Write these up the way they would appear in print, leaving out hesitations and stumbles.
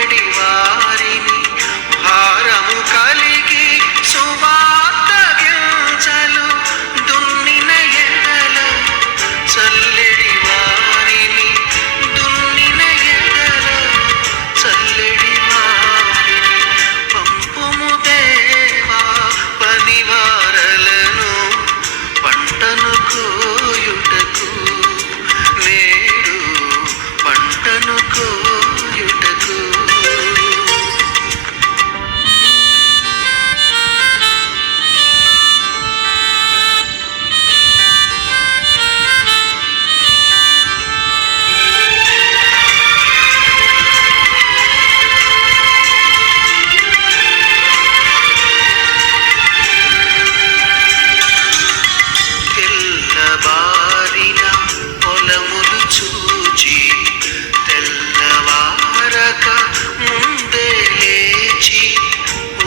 చాటెడి వారిని భారము కలిగి సువార్త గింజలు దున్నిన ఎడల చల్లెడి వారిని దున్నిన ఎడల చల్లెడి వారిని పంపుము దేవా పనివారలను పంటను కోయుటకు నేడు పంటను కోయుటకు. తెల్లబారిన పొలములు చూచి తెల్లవారక ముందే లేచి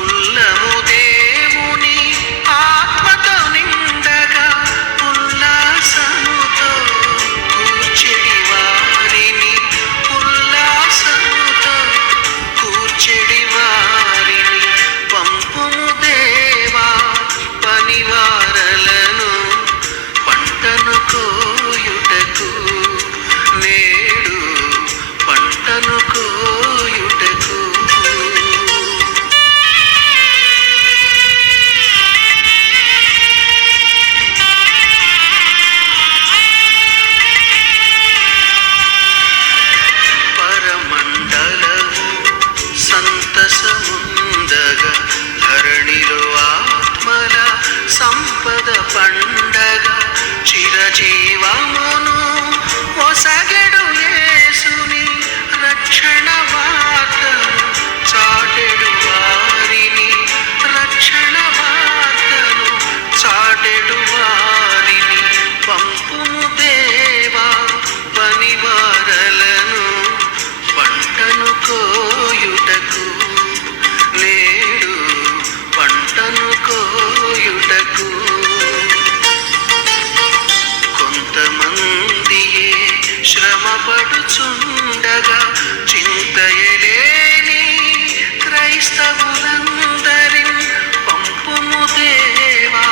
ఉల్లము దేవుని ఆత్మతో నిండగా ఉల్లాసముతో కూర్చెడి వారిని ఉల్లాసముతో కూర్చెడి వారిని పంపుము దేవా పనివారలను పంటను కోయుటకు నేడు పంటను కోయుటకు. పరమండలము సంతసముందగా ధరణిలో ఆత్మల సంపద పండగ చిరజీవమును ఒసగెడు యేసుని రక్షణ వార్తను చాటెడు వారిని రక్షణ వార్తను చాటెడు వారిని పంపుము దేవా పనివారలను పంటను కోయుటకు నేడు పంటను కోయుటకు. కొంతమందియే శ్రమపడుచుండగా చింతయలేని క్రైస్తవులందరిని పంపుము దేవా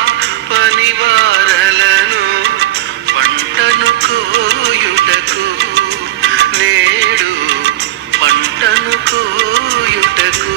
పనివారలను పంటను కోయుటకు నేడు పంటను కోయుటకు.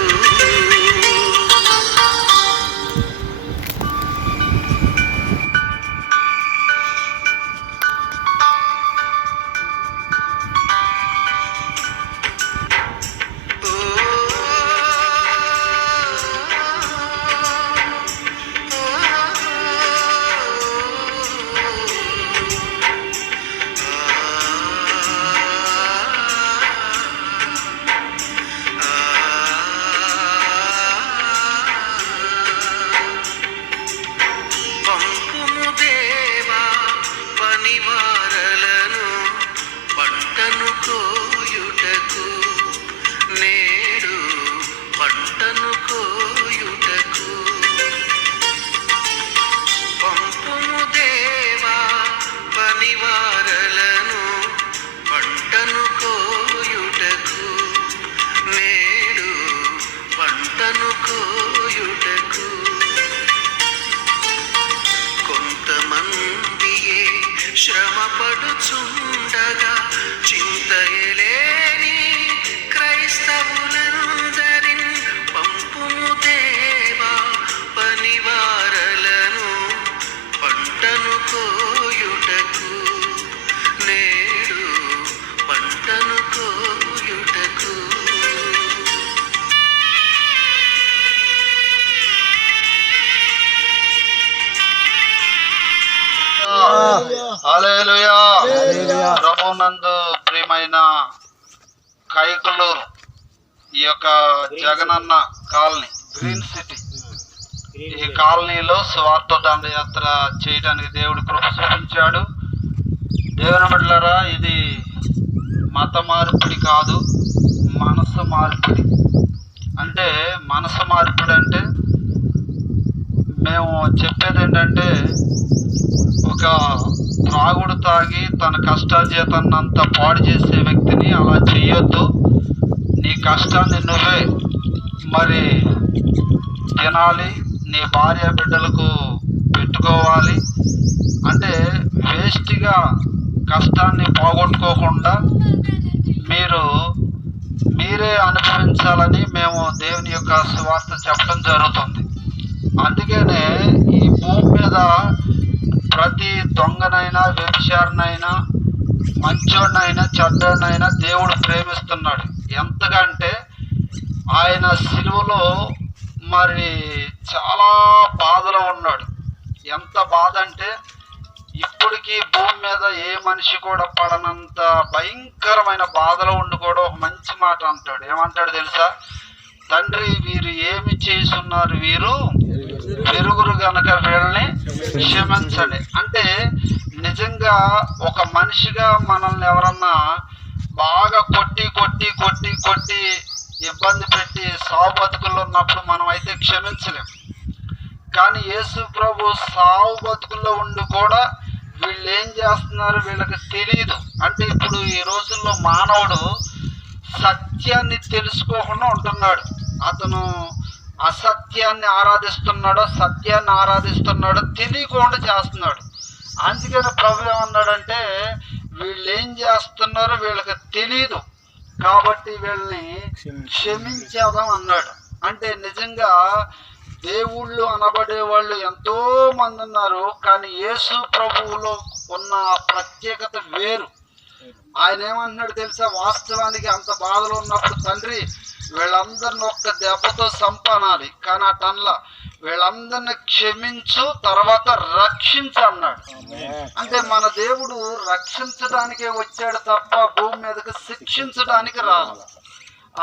పంపుము దేవా పనివారలను పంటను కోయుటకు నేడు పంటను కోయుటకు. పంపుము దేవా పనివారలను పంటను కోయుటకు నేడు పంటను కోయుటకు. కొంతమందియే శ్రమపడుచుండగా చింతయలేని క్రైస్తవులందరిని పంపుము దేవా పనివారలను పంటను కోయుటకు నేడు పంటను కోయుటకు. హల్లెలూయా. ప్రభునందు ప్రియమైన కైకులూరు ఈ యొక్క జగనన్న కాలనీ గ్రీన్ సిటీ ఈ కాలనీలో స్వార్థ దండయాత్ర చేయడానికి దేవుడు కృప చూపించాడు. దేవుని బిడ్డలారా, ఇది మత మార్పిడి కాదు, మనసు మార్పిడి. అంటే మనసు మార్పిడి అంటే మేము చెప్పేది ఏంటంటే, ఒక త్రాగుడు తాగి తన కష్టార్జితాన్నంతా పాడు చేసే వ్యక్తిని అలా చేయొద్దు. నీ కష్టాన్ని నువ్వే మరి తినాలి, నీ భార్య బిడ్డలకు పెట్టుకోవాలి అంటే వేస్ట్గా కష్టాన్ని పోగొట్టుకోకుండా మీరే అనుభవించాలని మేము దేవుని యొక్క సువార్త చెప్పడం జరుగుతుంది. అందుకనే ఈ భూమి మీద ప్రతి దొంగనైనా, వ్యభిచారినైనా, మంచోడినైనా, చెడ్డోడినైనా దేవుడు ప్రేమిస్తున్నాడు. ఎంతకంటే ఆయన సిలువలో మరి చాలా బాధలో ఉన్నాడు. ఎంత బాధ అంటే ఇప్పటికీ భూమి మీద ఏ మనిషి కూడా పడనంత భయంకరమైన బాధలో ఉండి కూడా ఒక మంచి మాట అంటాడు. ఏమంటాడు తెలుసా? తండ్రి, వీరు ఏమి చేస్తున్నారు, వీరు వెరుగురు గనక వీళ్ళని క్షమించండి. అంటే నిజంగా ఒక మనిషిగా మనల్ని ఎవరన్నా బాగా కొట్టి కొట్టి కొట్టి కొట్టి ఇబ్బంది పెట్టి సావు బతుకుల్లో ఉన్నప్పుడు మనం అయితే క్షమించలేం. కానీ యేసు ప్రభు సావు బతుకుల్లో ఉండి కూడా వీళ్ళు ఏం చేస్తున్నారు వీళ్ళకి తెలియదు. అంటే ఇప్పుడు ఈ రోజుల్లో మానవుడు సత్యాన్ని తెలుసుకోకుండా ఉంటున్నాడు. అతను అసత్యాన్ని ఆరాధిస్తున్నాడో తెలియకుండా చేస్తున్నాడు. అందుకని ప్రభు ఏమన్నాడంటే వీళ్ళు ఏం చేస్తున్నారో వీళ్ళకి తెలియదు కాబట్టి వీళ్ళని క్షమించేద్దాం అన్నాడు. అంటే నిజంగా దేవుళ్ళు అనబడే వాళ్ళు ఎంతో మంది ఉన్నారు, కానీ యేసు ప్రభువులో ఉన్న ప్రత్యేకత వేరు. ఆయన ఏమంటున్నాడు తెలుసా? వాస్తవానికి అంత బాధలో ఉన్నప్పుడు తండ్రి వీళ్ళందరిని ఒక్క దెబ్బతో సంపనాలి, కానీ అటన్లా వీళ్ళందరిని క్షమించు, తర్వాత రక్షించు అన్నాడు. అంటే మన దేవుడు రక్షించడానికే వచ్చాడు తప్ప భూమి మీదకి శిక్షించడానికి రాదు.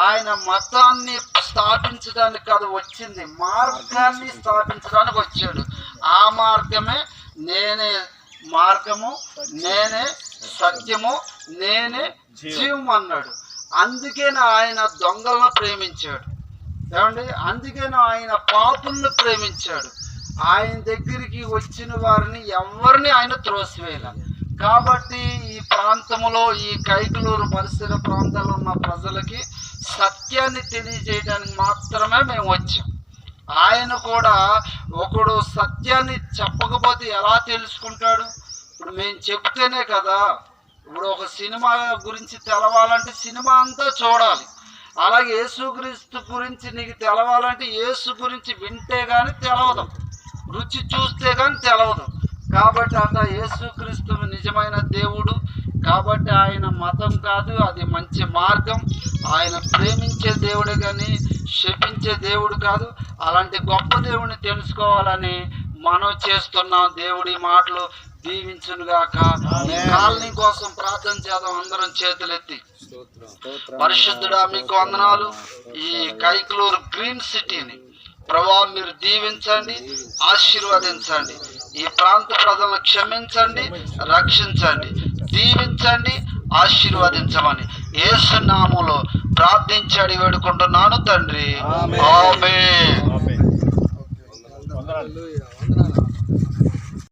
ఆయన మతాన్ని స్థాపించడానికి కాదు వచ్చింది, మార్గాన్ని స్థాపించడానికి వచ్చాడు. ఆ మార్గమే నేనే మార్గము, నేనే సత్యము, నేనే జీవం అన్నాడు. అందుకేనే ఆయన దొంగలను ప్రేమించాడు. ఏమండి? అందుకని ఆయన పాపులను ప్రేమించాడు. ఆయన దగ్గరికి వచ్చిన వారిని ఎవరిని ఆయన త్రోసివేయాలి. కాబట్టి ఈ ప్రాంతంలో, ఈ కైకలూరు పరిసర ప్రాంతాల్లో ఉన్న ప్రజలకి సత్యాన్ని తెలియజేయడానికి మాత్రమే మేము వచ్చాం. ఆయన కూడా ఒకడు సత్యాన్ని చెప్పకపోతే ఎలా తెలుసుకుంటాడు? ఇప్పుడు మేము చెబితేనే కదా. ఇప్పుడు ఒక సినిమా గురించి తెలవాలంటే సినిమా అంతా చూడాలి. అలాగే యేసుక్రీస్తు గురించి నీకు తెలవాలంటే యేసు గురించి వింటే కానీ తెలవదు, రుచి చూస్తే కానీ తెలవదు. కాబట్టి అట్లా యేసుక్రీస్తు నిజమైన దేవుడు కాబట్టి ఆయన మతం కాదు, అది మంచి మార్గం. ఆయన ప్రేమించే దేవుడు కానీ శపించే దేవుడు కాదు. అలాంటి గొప్ప దేవుడిని తెలుసుకోవాలని మనం చేస్తున్నాం. దేవుడి మాటలు దీవించునుగాక. కాలనీ కోసం ప్రార్థన చేద్దాం అందరం చేతులెత్తి. పరిశుద్ధుడా మీకు వందనాలు. ఈ కైకలూరు గ్రీన్ సిటీని ప్రభా మీరు దీవించండి, ఆశీర్వదించండి. ఈ ప్రాంత ప్రజలను క్షమించండి, రక్షించండి, దీవించండి, ఆశీర్వదించమని యేసు నామములో ప్రార్థించి అడిగి వేడుకుంటున్నాను తండ్రి. ఆమేన్.